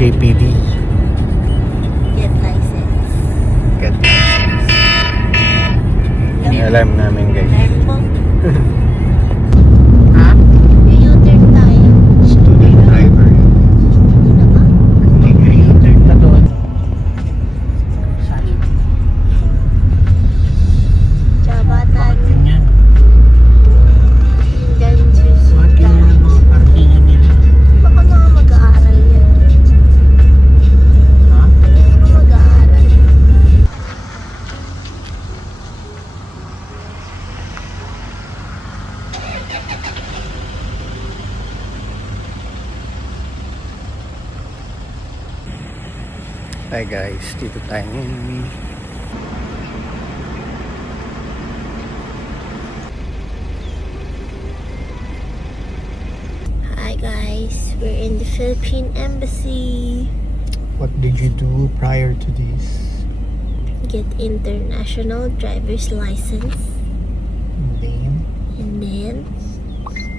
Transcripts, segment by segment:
JPD. Get license. Get license. May alarm namin guys. Alarm mo. Ha? May U-turn tayo. Student driver. Ano ba? May U-turn pa doon. Jabatan. Ganyan. Diyan susunod. Bakit ganyan ang mga parkingan nila? Baka mga mag-aaral yan. Ha? Baka mag-aaral. Hi guys, dito tayo ngayon. Hi guys, we're in the Philippine Embassy. What did you do prior to this? Get international driver's license. And then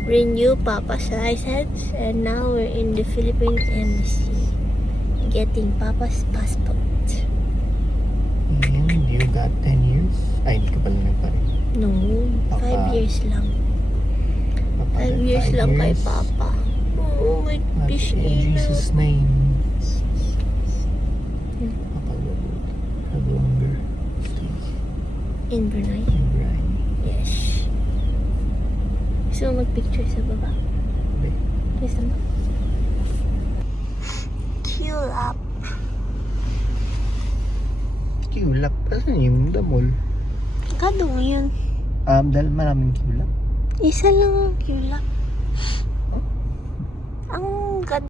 renew Papa's license. And now we're in the Philippine Embassy. Getting Papa's passport. And you got 10 years? Ay, hindi ka pala nagparin. No, 5 years lang. 5 years lang kay Papa. Oh, may fish In in Jesus' name. Papa will have longer stays in Brunei. in Brunei. Yes. Gusto mo mag-picture sa baba? Okay. Gusto mo? Q-lap. Kulap. Asan yung the mall? Kadong yun. Dahil maraming kulap. Isa lang ang Q-lap. Ang ganda.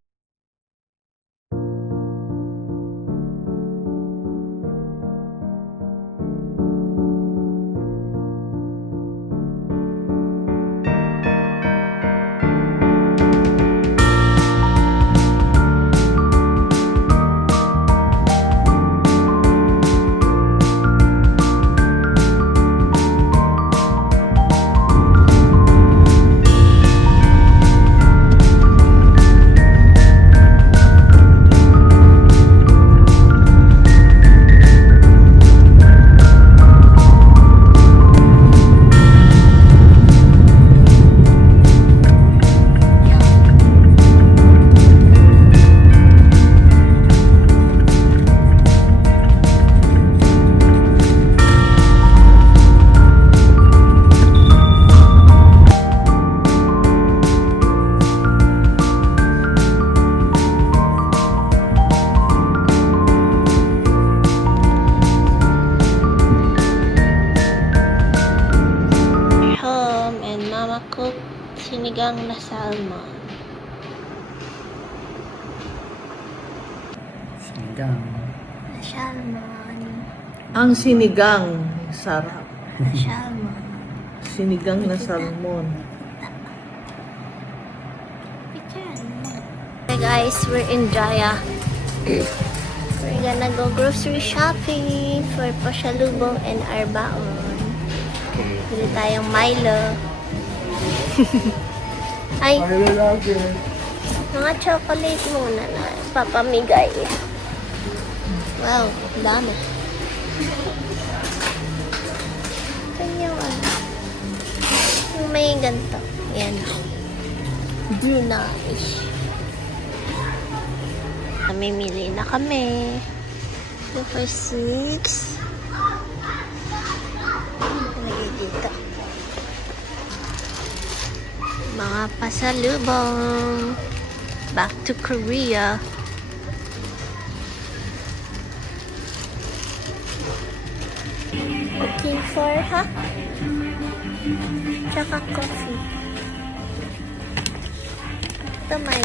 Home and Mama cook sinigang na salmon. Sinigang. Na salmon. Ang sinigang, sarap. Na salmon. Sinigang na salmon. Hey guys, we're in Jaya. We're gonna go grocery shopping for pasalubong and arbaon. Okay. Bili tayong Milo. Ay, mga chocolate muna na papamigay. Wow, dami. Kanyang ano. Yung may ganito. Yan. Nice. Namimili na kami. Super 6. Lagay dito. Mga pasalubong. Back to Korea. Looking for, ha? Tsaka coffee. Ito may.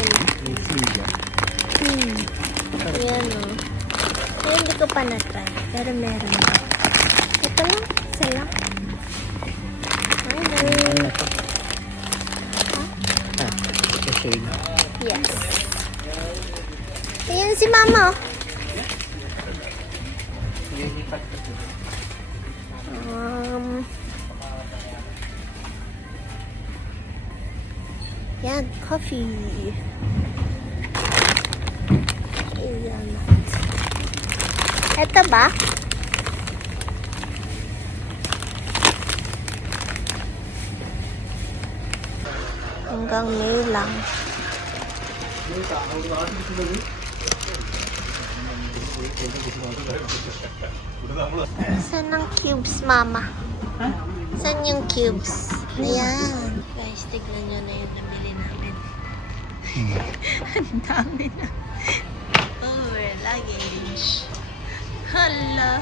Ayan o. Ayan, hindi ko pa na-try. Pero meron. Ito lang. Isa lang. Ay, dami. Kasi Yes. Ayan si Mama. Yan, coffee. hazelnuts. Ito ba? Hanggang May lang. Saan ang cubes, mama? Saan yung cubes? Ayan. Guys, tignan nyo na yung nabili namin. Ang dami na. Over luggage. Hala.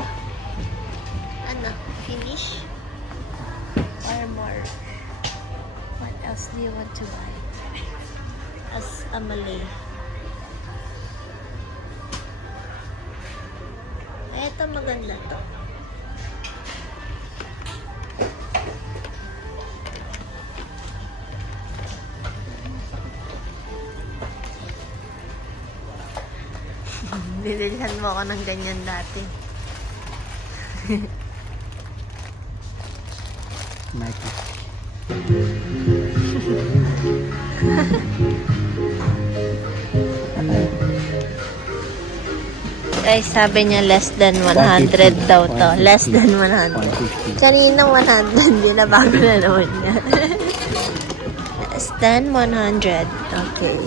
Ano? Finish? Or more? What else do you want to buy? As a Malay. Ito maganda to. Dinilhan mo ako ng ganyan dati. Nike. Guys, sabi niya less than 100 daw to. Less than 100. Kanina 100. Binabago na naman niya. Less than 100. Okay.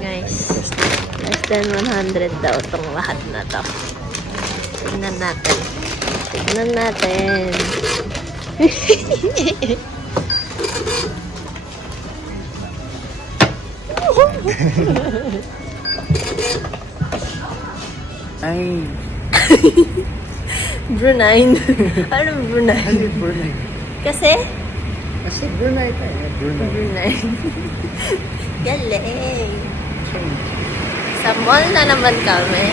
Guys, less than 100 daw tong lahat na to. Tignan natin. Tignan natin. Ay, Brunei. Anong Brunei? ano Brunei? Kasi? Kasi Brunei tayo. Brunei. Brunei. Galing. Sa mall na naman kami.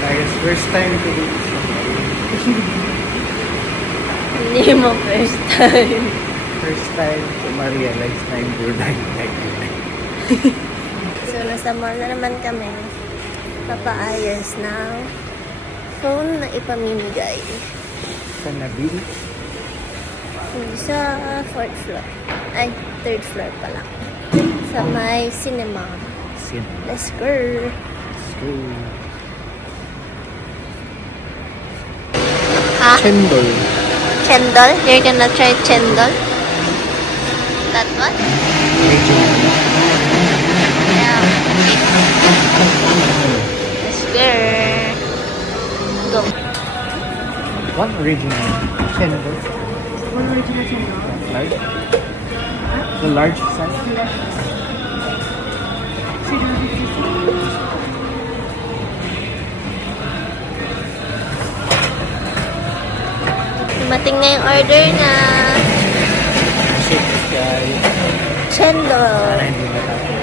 Guys, first time to do this. Hindi mo first time. First time to ma-realize na yung Brunei. Like Brunei. So, nasa mall na naman kami. Papaayos ng phone na ipamimigay. Sa nabili. Sa 4th floor. Ay, 3rd floor pala. Sa may cinema. Sin. Let's go. So, Ha? chendol. Chendol? You're gonna try chendol? That one? Original. Yeah. Let's go. Go. One original chendol. One original chendol. Large. The large size. Dumating na yung order na Shit, guys. chendol. Para hindi matapos.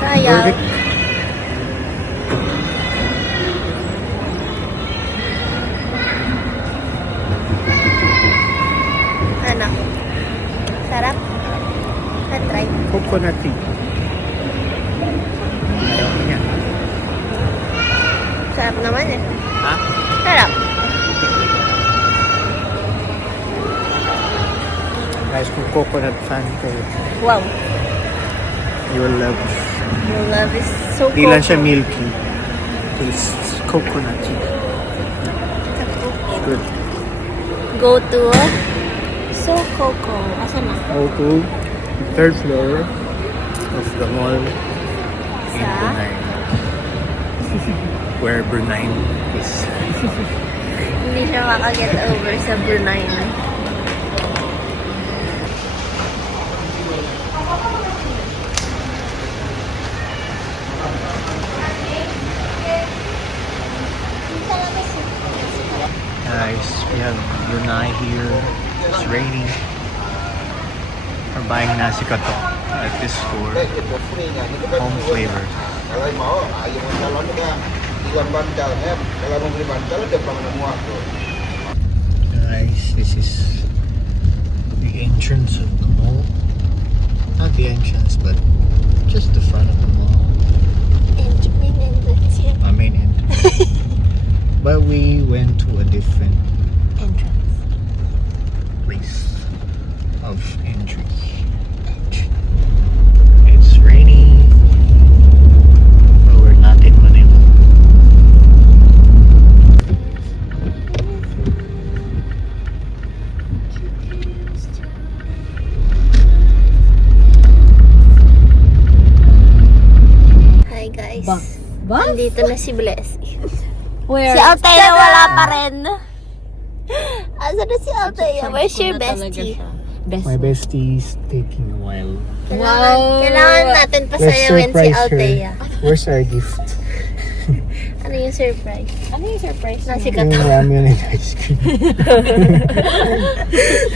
Sayang. Perfect. Ano? Sarap? Na-try. Coconut tea. Ayaw ko yan. Sarap naman eh. Ha? Sarap. Guys, kung coconut fan ko, Wow. you will love. Your love is so Di lang siya cocoa. milky. It's coconut tea. It's good. Go to So Coco. Asan na? Also, the third floor of the mall in Sa? Brunei. Where Brunei is. Hindi siya makaget over sa Brunei. Guys, we have Brunei here. It's raining. We're buying nasi katok at this store. Home flavor. Kalau mau, ayam calon kan ikan bandal kan. Kalau mau beli bandal dia pernah muak tuh. Guys, this is the entrance of the mall. Not the entrance, but just the front of the mall. I mean entrance. But we went to a different Entrance. Andito na si Blessy. Where? Si Althea wala pa rin. Asa na si Althea? Where's your bestie? My bestie's taking a while. Kailangan natin Let's pasayawin si surprise Althea. her. Where's our gift? Ano yung surprise? Ano yung surprise Nasi niya? Yung Kato. ramen and ice cream.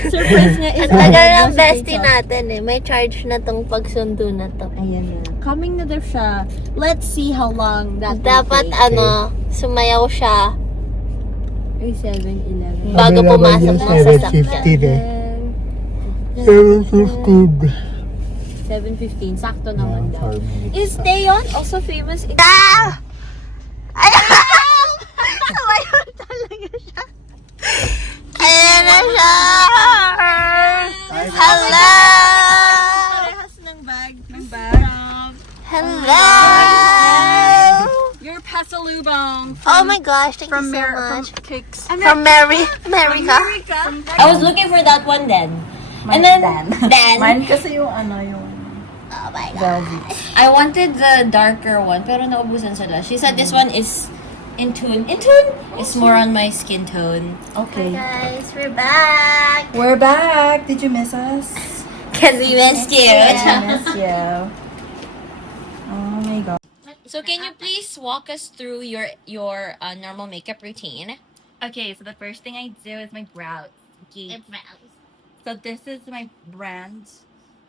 Surprise niya is Ang tagal ng bestie natin eh. May charge na tong pagsundo na to. Ayan na. Coming na daw siya. Let's see how long that Dapat sumayaw siya will take. 7-11. bago Available pumasok yung ng sasakyan. 7:50 eh. 7:50. 7:15. Sakto naman daw. 4 minutes. Is Dayon also famous? Ah! Ayaw! Sumayaw talaga siya. Ayan na siya! Hello! Parehas ng bag. Ng bag. Hello! Your pasalubong. Oh my gosh, thank From you so From much. Kicks. From America. I was looking for that one then. And then, Mine kasi yung yung Oh my god. I wanted the darker one, pero naubusan sila. She said this one is in tune. In tune? It's more on my skin tone. Hey guys, we're back! We're back! Did you miss us? Cause we missed you. Miss you. Oh my god. So can you please walk us through your normal makeup routine? Okay, so the first thing I do is my brows. Okay. So this is my brand.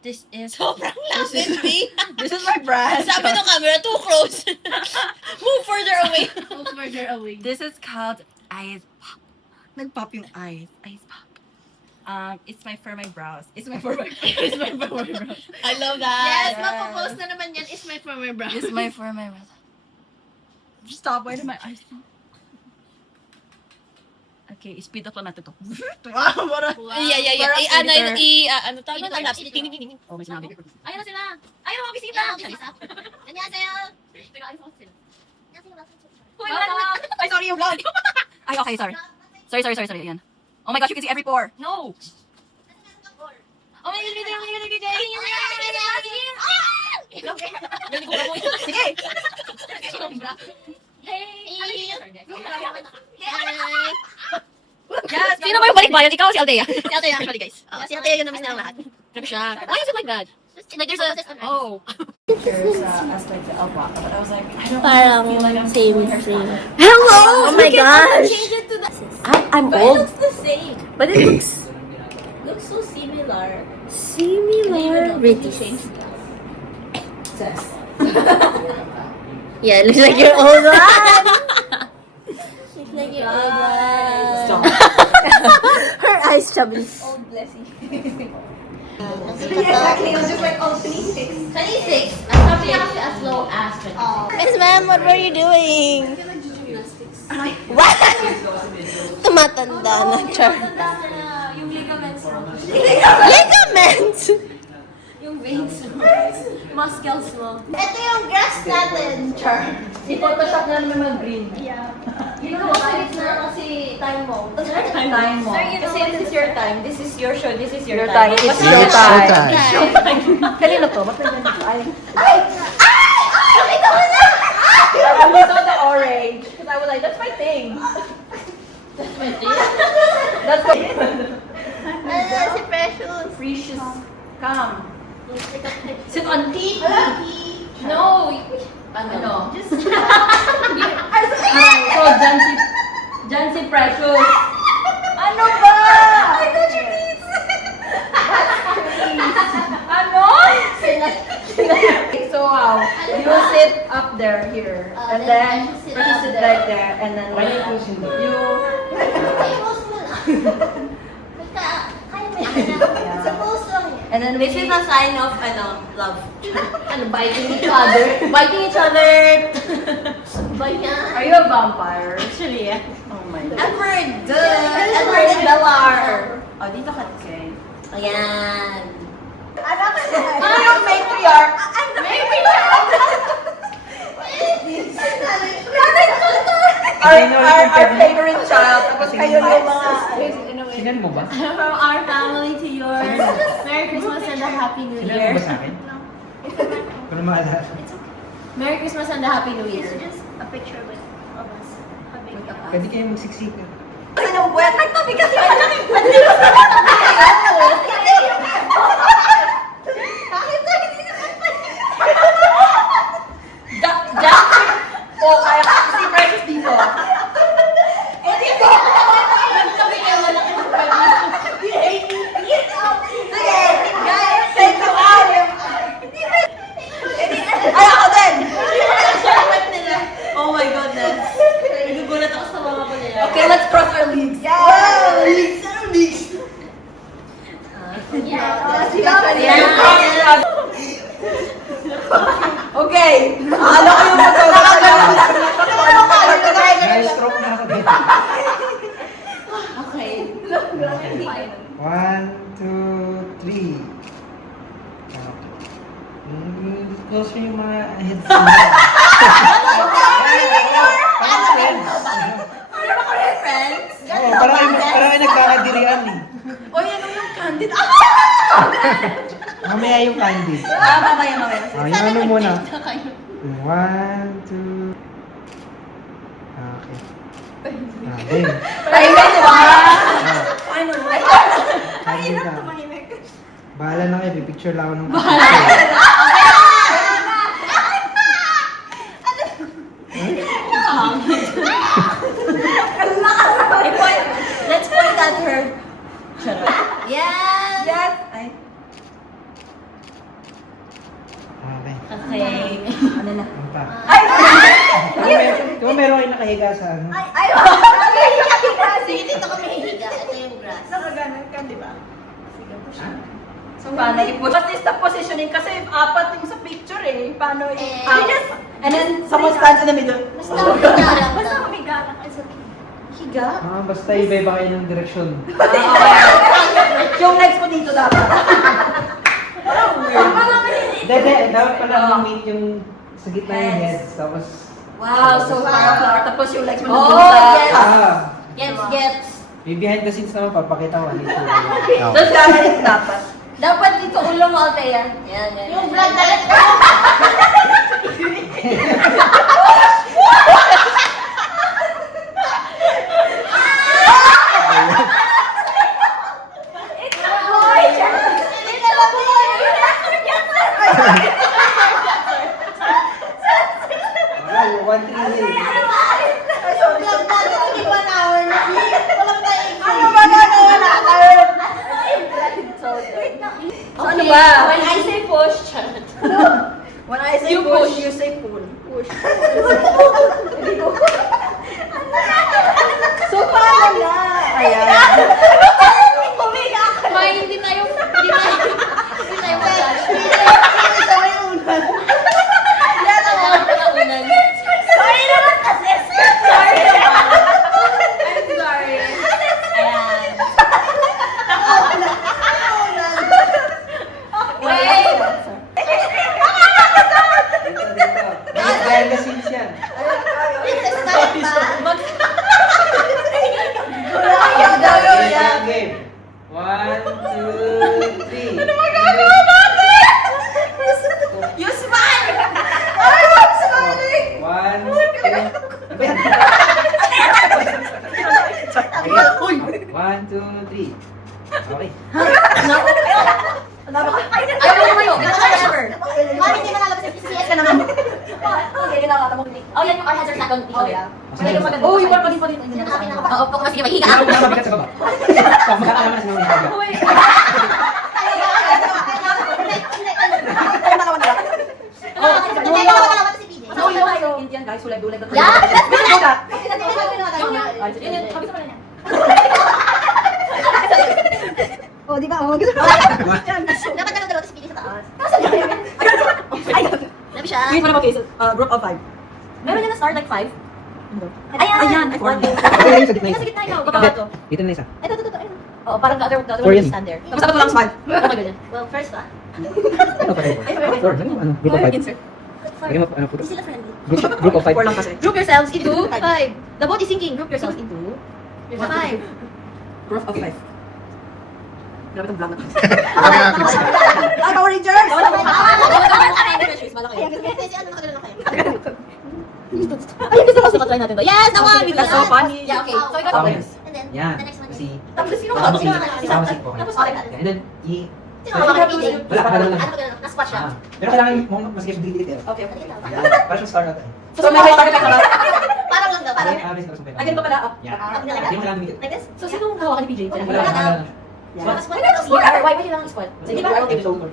This is Sobrang lapit, B. this is my brand. Sabi ng camera, too close. Move further away. Move further away. This is called Eyes Pop. Nag-pop yung eyes. Eyes Pop. It's my for my brows. It's my for my it's my for my brows. I love that. Yes, mapopost na naman yan. Is my former bra. It's my for my brows. Stop. Why do my eyes stop? Okay, speed up lang natin to. Wow, Yeah. Ano tawag na? Oh, may sinabi. Ayun na sila! Ayun na mga bisita! Annyeonghaseyo! Ay, sorry, yung vlog. Ay, okay, sorry. Sorry. Ayan. Oh my gosh, you can see every pore. No. Oh my God. Sige. Yes. Sino ba yung balikbayan? Ikaw o si Althea? Si Althea actually guys. Si Althea yung namiss na lahat. Grabe siya. Why is it like that? Like there's a... Oh. Aspect of Alpha, but I was like, I don't Parang feel like I'm same. Hello! Oh my gosh! I'm old. the same. But it looks So similar. similar. British. Yeah, it looks like you're old one. Looks like you're old one. Her eyes chubby. Old blessing. As low as Miss Ma'am, what were you doing? What? Tumatanda na, Char. Yung ligaments mo. Ligaments! Yung veins mo. Muscles mo. Ito yung grass natin, Char. I-photoshop na naman mga green. Dito mo sa gitna kasi time mo. Time mo. Kasi this is your time. This is your show. This is your Your time. time. It's Yeah, your it's time. showtime. Kanino to? Ba't nandiyan dito? Ay. Nakita mo na! I saw the orange. Because I was like, that's my thing. That's my thing? That's my Ano si Precious? Precious. Come. Sit on T. No. Ano? So, Jancy Precious. Ano ba? I got your teeth. Ano? So, you sit up there here. And then, you sit right there. And then, you... Suppose mo na. Kaya may suppose lang yan. And then, This is a sign of love. Biting each other. Biting each other. Ba yan? Are you a vampire? Actually, yeah. Oh my God. Edward. Edward and Bellar. Oh, dito ka kasi. Ayan. Ano yung matriarch? Our favorite child. Tapos kayo yung mga... Sinan mo ba? From our family to yours. Merry Christmas and a Happy New Sinan mo Year. ba sa akin? Kung na maalala. Merry Christmas and a Happy New Year. Just a picture with of us. Pwede kayo magsiksikan. Kasi nung buwan, nagtabi kasi yung anak yung Jack! O, kaya ka si Precious dito. Nagtabi kayo wala kayo Sige, guys, thank you, Alim. Ay, ako din! Oh my goodness. Nagugulat ako sa mga ko nila. Okay, let's cross our leads. Wow! Leads! Ano leads? Okay. Ano kayo Na-stroke na ako dito. Okay. 1, 2, 3. Close yung mga heads mo. Friends? Oo, parang ay nagkakadirian eh. O, yan yung candid. Mamaya yung candy. Mamaya. Yung ano muna. 1, 2. Okay. Game. Tahimik ba? Ano? Candy ka. Bahala na kayo, picture lang ako ng picture. Let's point at her. Yes! Yes. Ay. Okay. Okay. Ano na? Ano pa? Ay! Diba meron kayo nakahiga sa ano? Ay! Sige, dito kami hihiga. Ito yung grass. Nakaganan ka, di ba? Sige po siya. So, paano i-push? What is the positioning? Kasi apat yung sa picture eh. Paano And then, someone stands in the middle. Basta humiga lang. Basta humiga lang. It's okay. Higa? Basta iba-iba kayo ng direksyon. Yung next po dito dapat. Dede, dapat pala ma-meet yung sa gitna yung heads. Tapos, Wow, so powerful. Tapos yung legs mo Oh, nandun sa... yes. Gets. May behind the scenes naman, papakita ko. Tapos kakalit dapat. Dapat dito ulo mo, Althea. Yan. Yung vlog na rin. One, three, Vlog na rin. 1 hour na. Walang tayo. Ano ba gano'n? So ano ba? When I say push, charot. When I say You push, push. you say pull. Push. So paano na? Ayan. May hindi tayo mag-dash. Sorry naman kasi. Sorry. I'm sorry. Ayan. Wait. behind the scenes yan. Princess tayo ba? Ayaw daw yan. Game. 1, 2, 3. You smile! I'm smiling! 1, 2, 3. Okay. Ayaw mo yun. Mami, hindi mo nalabas yung PCS ka naman. Okay, kinakata mo. Oh, yan yung our hazard second dito. Oh, yung parang dito. Hindi na kami Oo, po, sige, mahihiga Ikaw ako. na mabigat sa baba. Ikaw, magkakalaman na sa mga baba. No, you know, Indian guys who like do like that. Yeah, let's do Do that. Sabi sa kanila niya. Oh, di ba? Oh, gusto mo. Dapat na dalawa, tapos pili sa taas. Sabi siya. Wait, what about cases? Group of 5. Meron niya na start like 5. Ayan, I forgot. Sa gitna Nasa gitna ikaw. Hindi, Baba to. dito na isa. Ito. Oo, parang the other For one yan. will stand there. Tapos ako lang smile. Oh my goodness. Well, first one. Ano pa rin? Four. Ano? Group of 5. Lagyan mo, ano, photo? Hindi sila friendly. Group of 5. 4 lang kasi. Group yourselves into 5. The boat is sinking. Group yourselves into 5. Group of 5. Grabe itong vlog na to. Sabi natin siya. Ay, Power Rangers! Kaya kasi ano nakagano na kayo? Ay, gusto ko try natin to. Yes, naman! That's so funny. Yeah, okay. So we got Okay. this. And then, Yan. the next one is... Kasi, Tapos sino Sino ka? ka? Sino ka? isama si po. Tapos okay. And then, Sino ka mga DJ? wala ka lang. Ano ba ganun? Na-squat siya. Pero kailangan mo mas game detail. Okay, okay. Yan. Para siyang star natin. So, may target ka na. Parang lang daw, parang... Ah, ganito pala. Yan. Up na lang. Hindi mo kailangan mikit. Like this? So, sino ang hawakan ni PJ? Wala ka lang. Yeah. Mas wala daw squat. Why kailangan squat? Sige, Di ba? okay. Okay.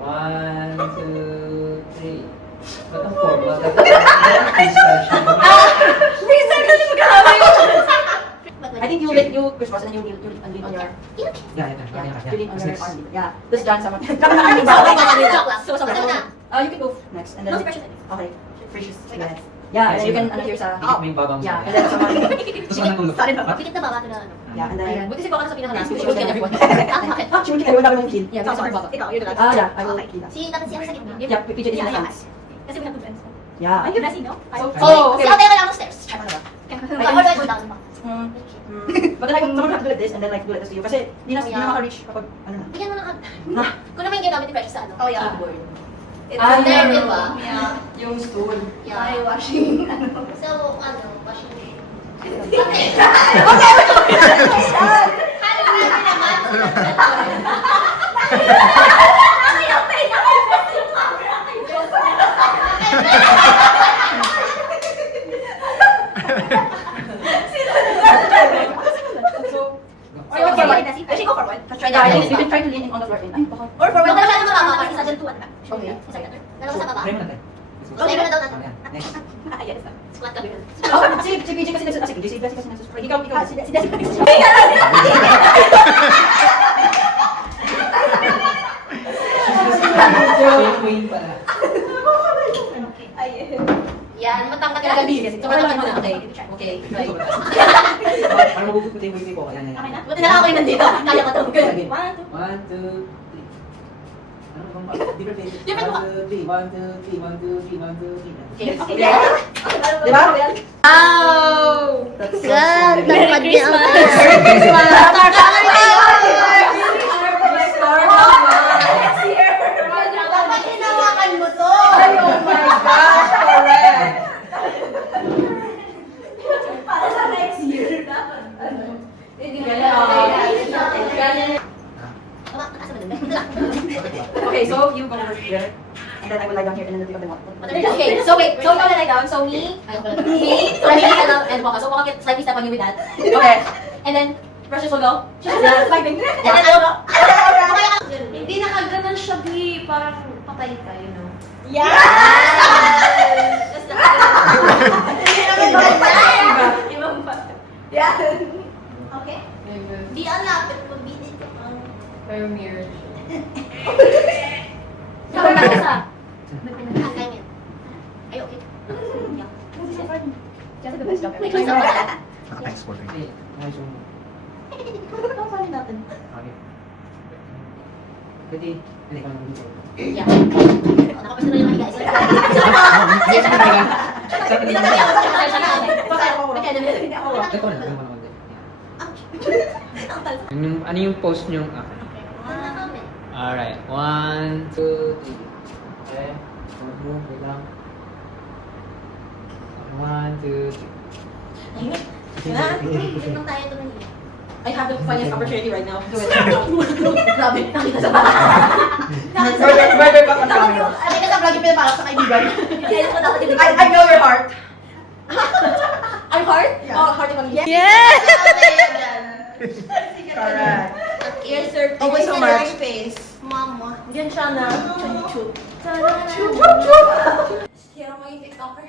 1, 2, 3. Ba't ang formal? Reason ka yung magkakamay mo! But I think you push cross and then you lean on your... Yan, yan. You lean on What's your next? arm. Yeah. This John sama. Joke lang. So, you can go next and then... No, pressure. Okay. Free shoes. Yes. Yeah, and then you can ano here sa... Dikit mo yung babang Yeah, and then sa mga... Gusto ko ng ulo. Sorry ba? Pikit na baba na ano. Yeah, and then... Buti si Baka sa pinaka-last. She will kill everyone. Bakit? She will kill everyone. Dami mong kill. Yeah, because of her baba. Ikaw, you're the last. Ah, yeah. I will like kill. Si dapat siya sa gitna. Yeah, PJ is in the hands. Kasi we have two friends. Yeah. Are you messy, no? Oh, okay. Si Ate ka lang stairs. Check mo ba? I Or do I go down? But then like, someone have to do like this and then like do like this to you. Kasi di na maka-reach kapag ano na. Bigyan mo ng Kung naman yung ginamit ni Precious sa ano? Oh, yeah. It's Ah, there, yung- di ba? Yeah. Yung stool. Yeah. Ay, washing. So, ano, washing. Okay. So, or you can actually go forward. Try Yeah, that. you can try to lean in on the floor. Ay, baka. Or forward. Dalawa siya na mababa, para isa dyan, 2 ano ba? Okay. Isa dyan. Dalawa sa baba. Try mo natin. Try mo na daw natin. Ayan. Next. Ah, yes. Squat ka. Oh, si PJ kasi nasa PJ, si Desi kasi nasa spray. Ikaw, si Desi. Queen pala. Yan, matangkad ka. Gabi kasi. So, matangkad mo na. Okay. Okay. Right. Parang mabubuti yung wing ko. Ayan, ayan. Buti na lang ako yung nandito. Kaya ko to. Okay. 1, 2. 1, 2, 3. Ano bang pa? Different page. 1, 2, 3. 1, 2, 3. 1, 2, 3. 1, 2, 3. Okay. Diba? Diba? Wow! That's so God, sweet. tangkad niya ang Merry Christmas! Dapat hinawakan mo to! Oh my gosh, correct! Okay, so you go over here, and then I will lie down here and then the other one. Okay, so wait. So ikaw na lie down. So me, and Baka. So Baka get slightly step on you with that. Okay. And then, Precious will go. Yeah, sliding. And then I will go. Hindi nakaganon siya, Bi. Parang patay ka, you know. Yes! Ibang pa. Okay. Di alapit mo, di dito. Pero mirror. Cover ka isa. Hanggang yan. Ay, okay. Just the best job ever. May close up ka. Thanks for it. Okay. Ayos yung... Ang funny natin. Okay. Pwede. Pwede ka naman dito. Yeah. Oh, nakapwesto na yung mga guys. Hindi na kaya ako. Pasensya na. Okay, Hindi ako. Ito na. Ito na. Ano yung post nyo? Alright. 1, 2, 3. Okay. Move. Wait lang. 1, 2, 3. I have the funniest opportunity right now. Do it. Grabe, nakita sa baka. Murder back on camera. Ano ka sa vlog yung pinapalak sa kaibigan? I know your heart. I'm hard? Oh, heart yung mag-yes. Yes! Correct. Yes, sir. Thank you so much. Mama. Diyan siya na sa YouTube. Kaya mo yung TikToker.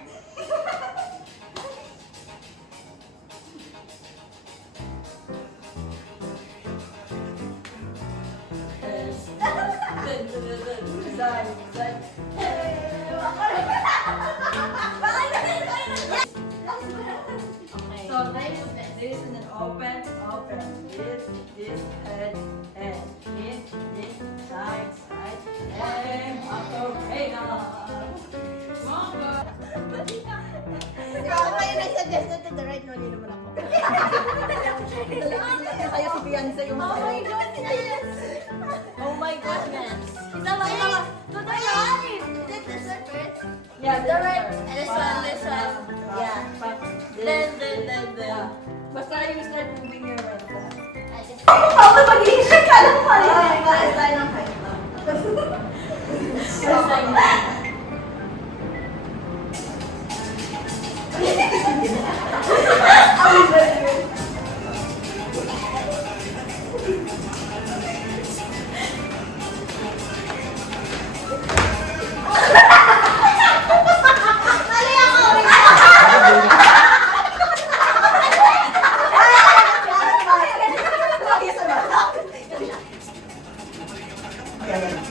So this and then open, this, head, this, side, and Macarena. Ako pa yung nag-suggest na to the right, no, hindi naman ako. Kaya si Bia kumpiyansa yung mga Oh my goodness. Isama. To the right. This one first. Yeah, the right. And this one. Yeah. Then. Basta you start moving your right. I just... Ako mag-iisip ka lang pa rin. Guys, tayo ng height lang.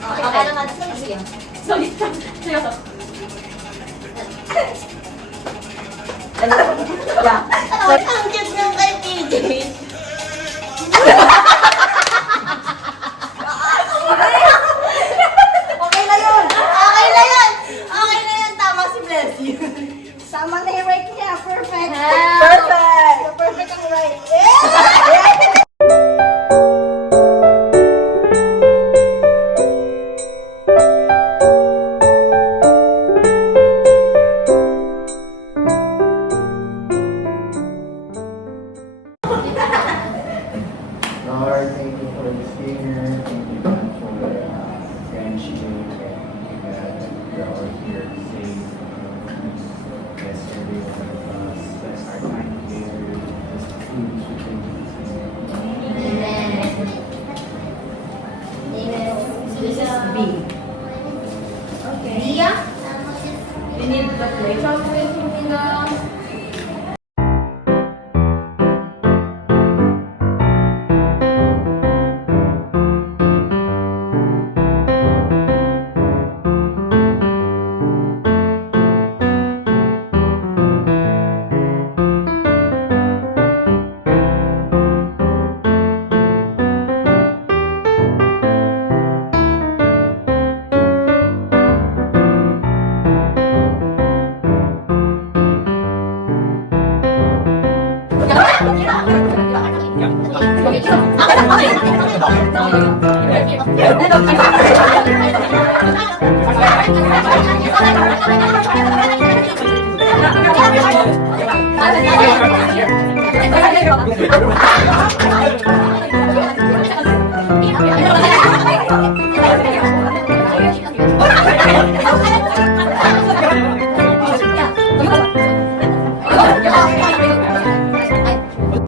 Okay naman. Sige. Seryoso. Ang cute ng kay PJ. Okay na yun. Okay na yun. Tama si Blessy. Tama na yung right niya. Perfect. Ah. Perfect. Perfect ang right. Lord, thank you for this dinner. Thank you God for friendship. Thank you God that we are all here safe. Bless every one of us. Bless our time together. Bless the food we drink This is B. Okay. Dia? You need the plate.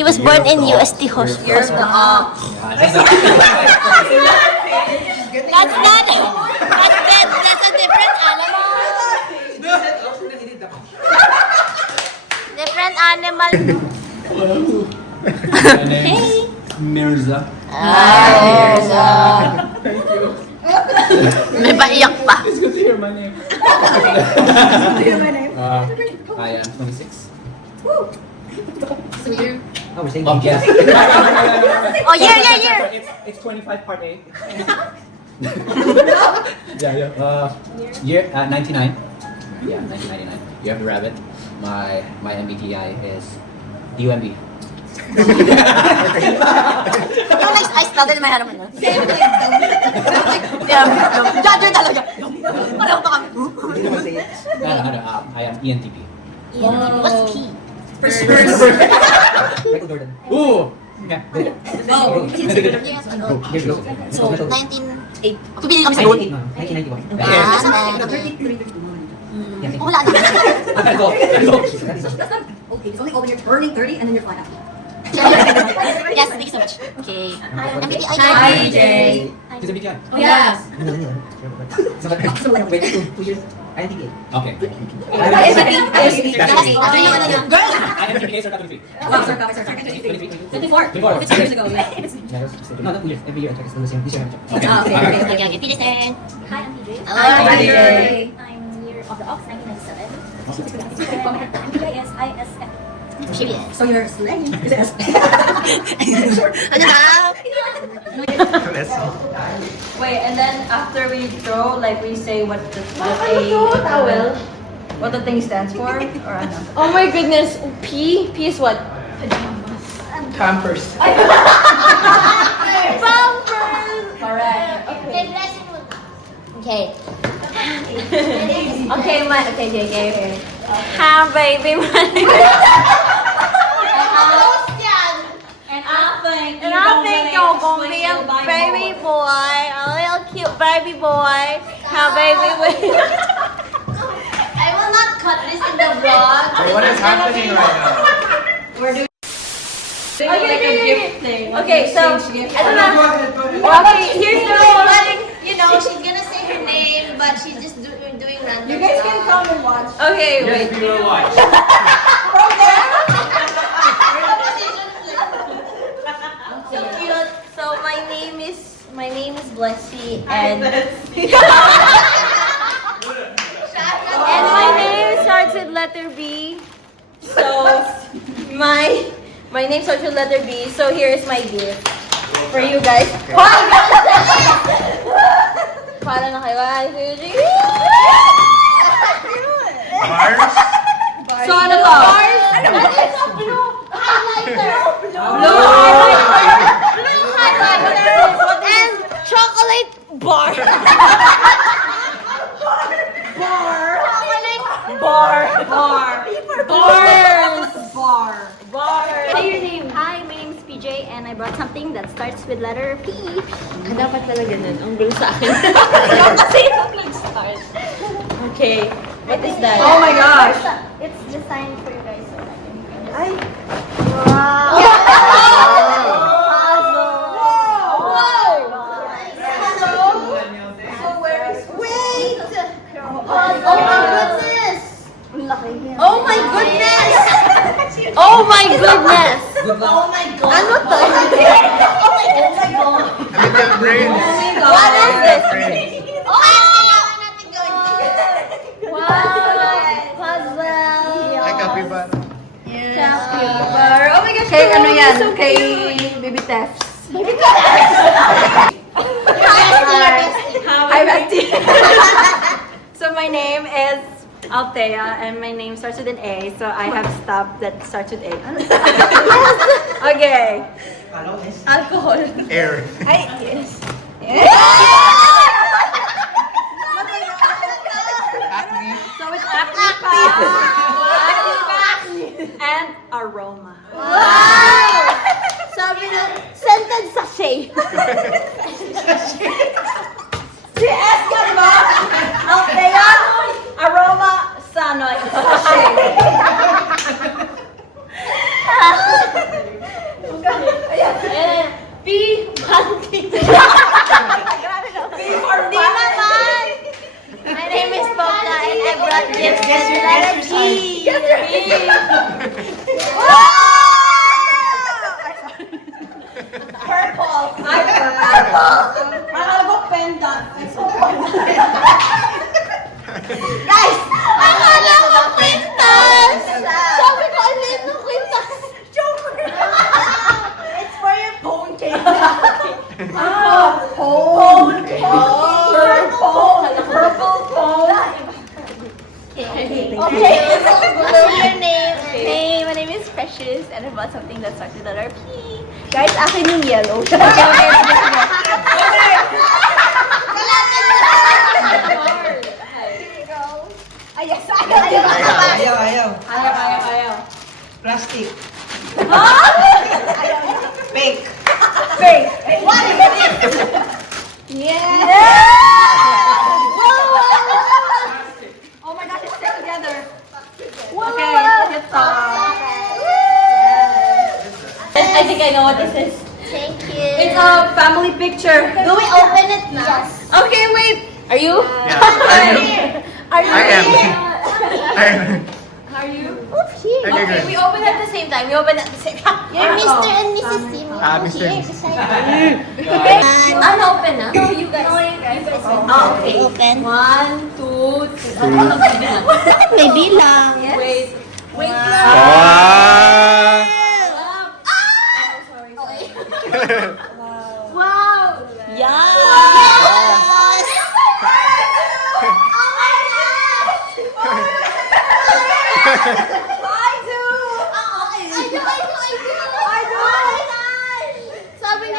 He was born in UST Hospital. That's not. That's a different animal. Different animal. Hey. Mirza. May paiyak pa. It's good to hear my name. I am 26. So you're... Oh, we're saying yes. Oh, year. It's 25 part 8. yeah. Year 99. Yeah, 1999. You have the rabbit. My MBTI is DUMB. Yung like, I started in my head. Same thing. Judger talaga. Pareho pa kami. I am ENTP. What's T? Michael Jordan. Ooh. Okay. Go. So, 1908. Pumili kami sa goal. 1991. Wala na. Okay, it's only open, you're turning 30 and then you're flying out. Yes, thank you so much. Okay. MBTI. Hi, Jay. He's a BTI. Oh, yes. So, wait, 2 years. INTP. Okay. Girl! INTP is 23. 24. 24. 2 years ago. No, not 2 years. Every year I check. It's the same. This year I check. Okay. Okay. Listen. Hi, I'm PJ. Hi, Jay. I'm year of the Ox, 1997. MBTI is ISF. So you're slang. Ano na? Wait, and then after we throw, like we say what the what the thing stands for, or ano? Oh my goodness. P is what? Campers. Correct. Okay, blessing mo na. Okay. Okay. Hi, baby. And I think And I think you're gonna be a baby boy, a little cute baby boy. Hi, baby. I will not cut this in the vlog. What is happening right now? Okay, so I don't know. Okay, here's the You know, she's gonna say her name, but she's just doing random You guys can come and watch. Okay, Yes, we will watch. So cute. So my name is Blessy, and my name starts with letter B. So my name starts with letter B. So here is my gift for you guys. Para na kayo. Mars? So ano to? Blue highlighter and chocolate bar. Say your name. Hi, my name is PJ and I brought something that starts with letter P. Dapat talaga nun. Ang gulo sa akin. Kasi yung nag-start. Okay. What is that? Oh my gosh. It's designed for you guys. So that you can just... Ay. Oh my goodness! Oh my goodness! Ano to? Little brain. What is this? Puzzle. Ay, capybara. Oh my gosh, Kay ano yan? so Kay cute. Baby Tefs. Hi, Bestie. So my name is Althea and my name starts with an A, so I have stuff that starts with A. Okay. Alcohol. Air. Ay, yes. Acne. So it's acne and aroma. Wow! Sabi na, scented sachet. Si S ka ba? Althea, aroma, sanoy. Sachet. Ayan. P. Bunting. Hindi naman. My name is Poca and I brought gifts with letter P. Purple. Ay, purple. Akala ko pendant. Guys, akala ko kwintas. Sabi ko, alin ng kwintas. It's for your phone case. Phone case. Purple phone. Okay, so your name? Hey, my name is Precious and I bought something that starts with the letter P. Guys, akin yung yellow. Ayaw. Plastic. Fake. What is it? Yeah. Oh my gosh, it's still together. Okay, ito. I think I know what this is. Thank It's you. a family picture. Do we open it now? Yes. Okay, wait. Are you? Yeah. Are you? I am. Are you? Okay, Okay, good. we open at the same time. We open at the same time. You're Mr. and Mrs. Sim. Mr. Here, and beside I'm open na. No, you guys. Oh, okay. Open. 1, 2, 3. May bilang. Wait. Wait lang. Wow! Wow. Yeah. I do. Sabi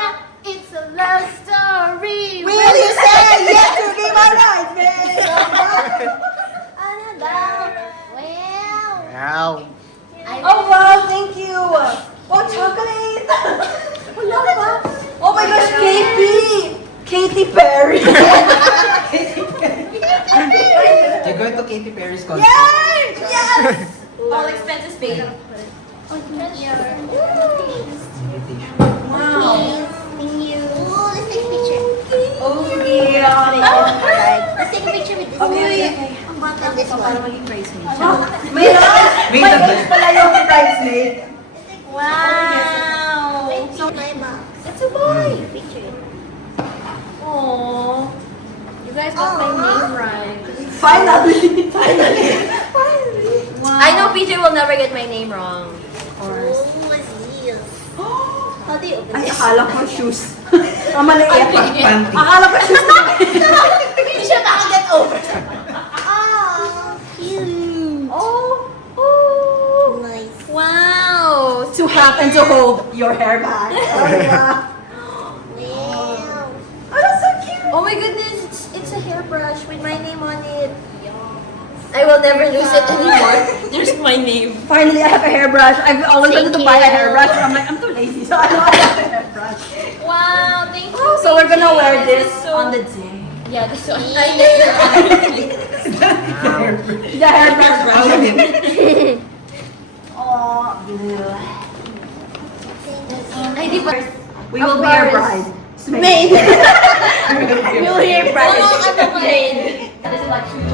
Wow. Oh wow, thank you! Oh, chocolate! Wala ba? Oh my gosh, Katy! Katy Perry! You're going to Katy Perry's concert. Yay! Yes! All expenses paid. Your invitations. Wow! Thank you. Oh, let's take a picture. Oh yeah! Let's take a picture with this Okay. one. And this one. May lunch pala yung bridesmaid. Wow. So, my box. It's a boy! Picture. Aww. You guys got my name right. Finally! I know PJ will never get my name wrong. Oh, what's this? How do you open Ay, this? akala ko shoes. Ang maliit. Akala ko shoes. Hindi siya makaget over. Oh, cute. Oh! Nice. Wow! To happen to hold your hairband. Oh, yeah. Wow. Oh, that's so cute! Oh my goodness, it's a hairbrush with my name on it. I will never lose it anymore. There's my name. Finally, I have a hairbrush. I've always wanted to Thank buy a you. hairbrush, but I'm like, I'm too lazy, so I don't have a hairbrush. Wow, thank you. Oh, so we're gonna wear this so- on the day. Yeah, this one. The hairbrush. Oh, Ay, di ba? we will be your bride. Maid. We'll be your bride. This is like 2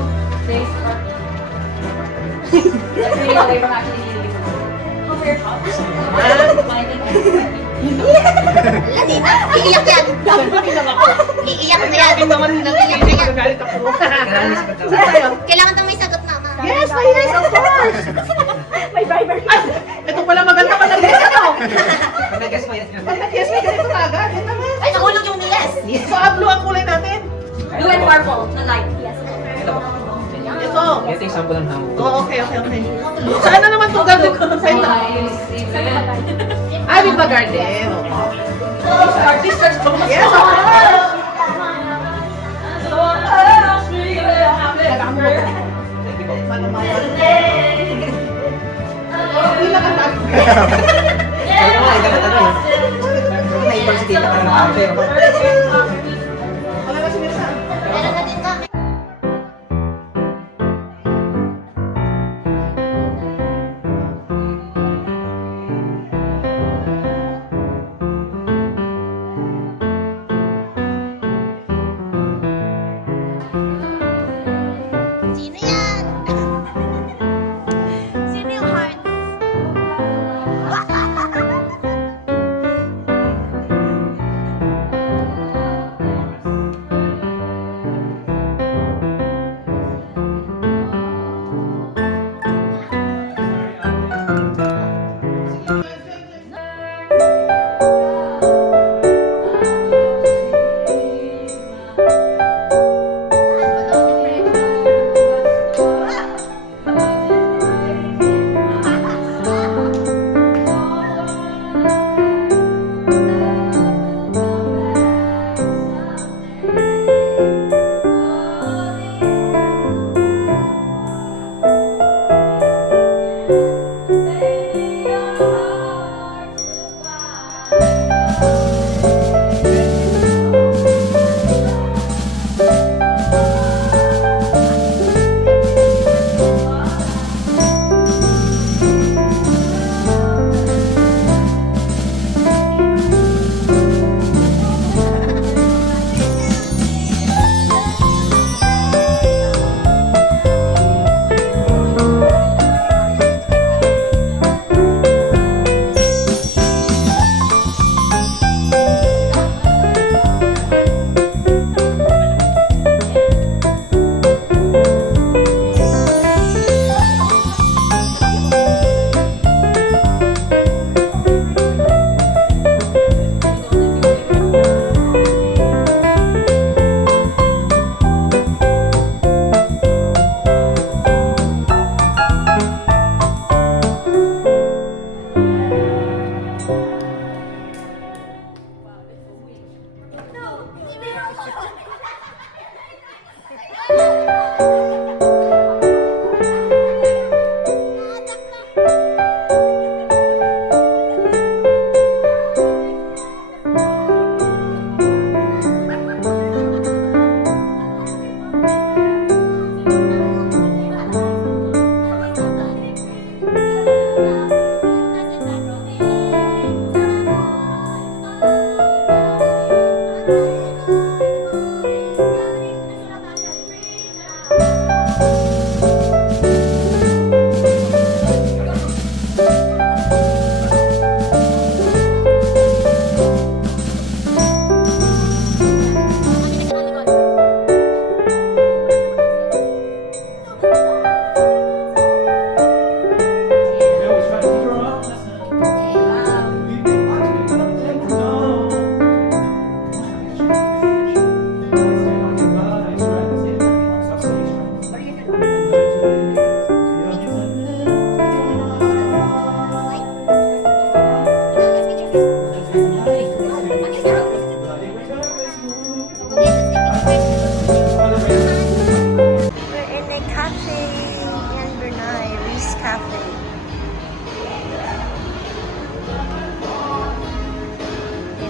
days or... like 3 days away from actually needing it. Oh, we're Iiyak yan. Iiyak na yan. Iiyak na yan. Kailangan itong may sagot, mama. Yes, my yes, of course. May driver. Ay, ito pala maganda pa ng yes, ano? Yes, may ganito na agad. Ito naman. Ay, nahulog yung yes. So, blue ang kulay natin. blue and purple, na light. Ito. Ito yung sample ng hamon. Oh, okay. Saan na naman itong ganda ko? Saan na? Ay, Viva Garden. Artist church ko. Yes, of course. Meron na din kami. Sino yan? Sino yung hearts?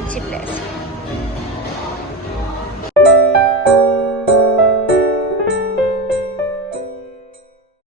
Si Blessing.